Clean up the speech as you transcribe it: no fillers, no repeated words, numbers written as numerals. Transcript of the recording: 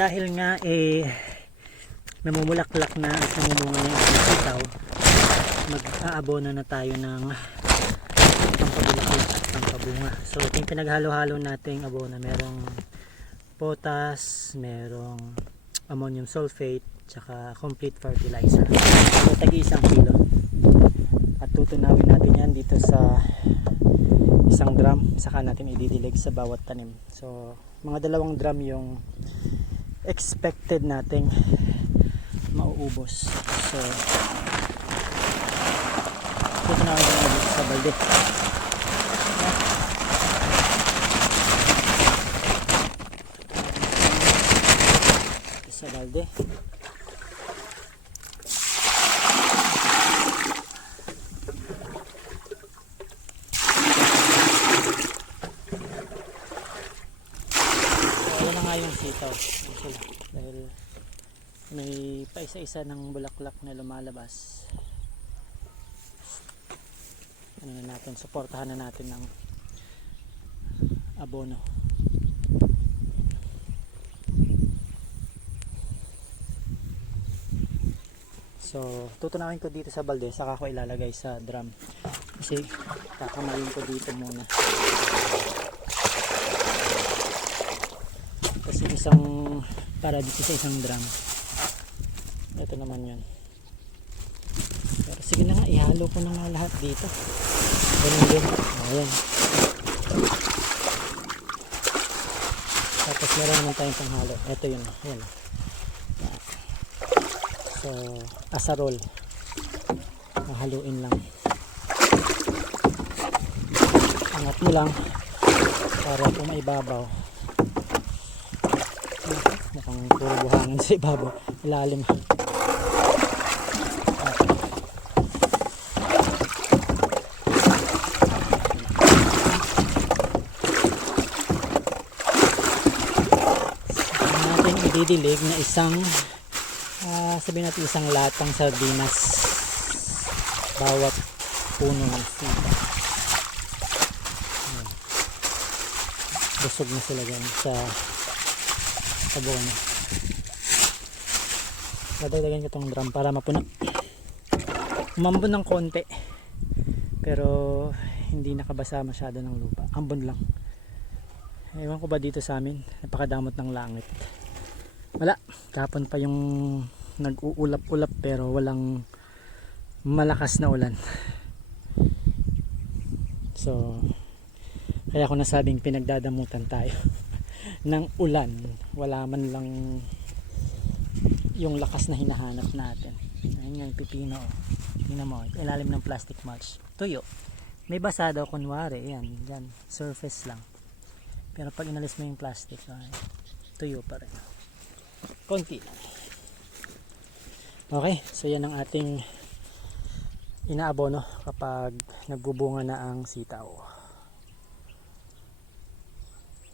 dahil nga namumulaklak na at namumunga na yung sitaw, mag-aabono na tayo ng pampabulaklak at pampabunga. So ito yung pinaghalo-halo nating abono. Merong potas, merong ammonium sulfate, tsaka complete fertilizer. So tagi-1 kilo. At tutunawin natin yan dito sa isang drum, saka natin ididilig sa bawat tanim. So mga 2 drum yung expected nating mauubos. So tutunawin natin dito sa balde. Sa balde. Yung sitaw dahil may paisa-isa ng bulaklak na lumalabas. Ano na natin, suportahan na natin ng abono. So tutunawin ko dito sa balde, saka ko ilalagay sa drum kasi kakamayin ko dito muna. Kasi para dito sa isang drum, ito naman yun. Pero sige na nga, ihalo ko na nga lahat dito. Ganun din. Ayan. Tapos meron naman tayong panghalo. Ito yun. Ayan. So asarol, haluin lang, angat mo lang para kung maibabaw. Mukhang puro buhangin sa ibabaw, ilalim. Natin ididilig na sabihin natin isang latang sardinas bawat puno ng sitaw. Busog na sila dyan sa abono. Dadagdagan ko itong drum para mapuno. Umambon ng konti pero hindi nakabasa masyado ng lupa. Ambon lang. Ewan ko ba dito sa amin, napakadamot ng langit. Wala, kahapon pa yung nag-uulap-ulap pero walang malakas na ulan. So kaya ako nasabing pinagdadamutan tayo ng ulan. Wala man lang yung lakas na hinahanap natin. Ayun nga yung pipino. Tingnan mo, ilalim ng plastic mulch, tuyo. May basa daw kunwari, yan, dyan, surface lang. Pero pag inalis mo yung plastic, tuyo pa rin. Konti lang. Okay, so yan ang ating inaabono kapag nagbubunga na ang sitaw.